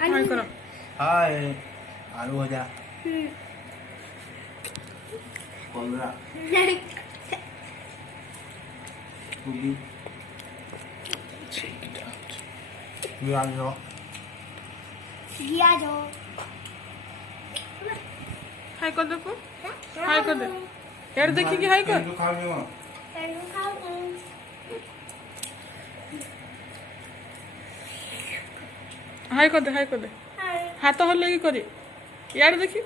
हाय करो। हाय आलू भजा कलरा पूरी प्याज हाय कर देखो। हाय कर दे यार, देखी कि हाय कर। हाय कर दे, हाय कर दे। हाथ हल लगी करी यार, देखी।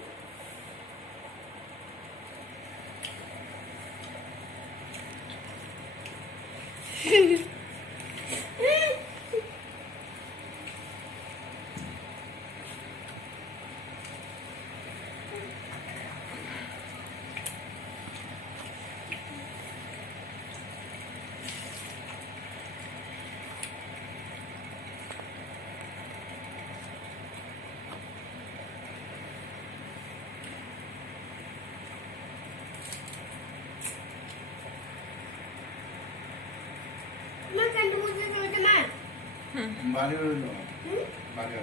बारी बारी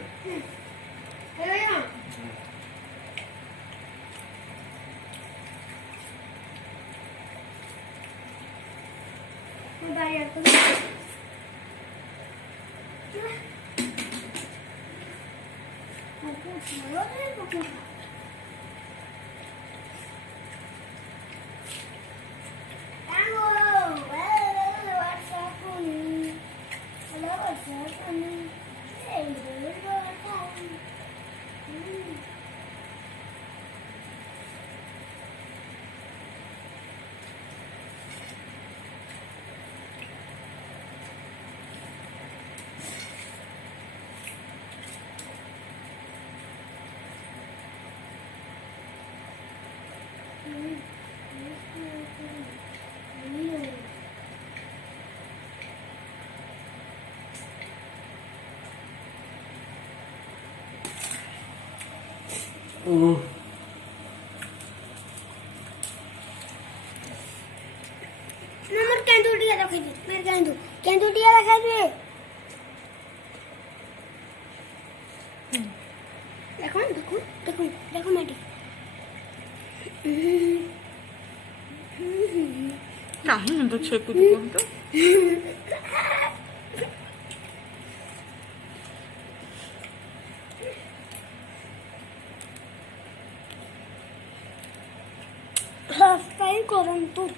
काहे तो छेकू दुकान तो सब्सक्राइब करंतु